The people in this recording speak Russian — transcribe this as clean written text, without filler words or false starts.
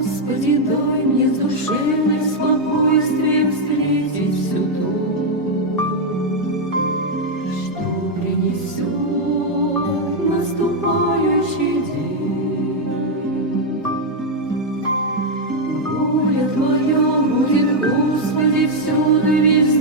Господи, дай мне с душевным спокойствием встретить всю ту, что принесет наступающий день. Воля Твоя будет, Господи, всюду и везде.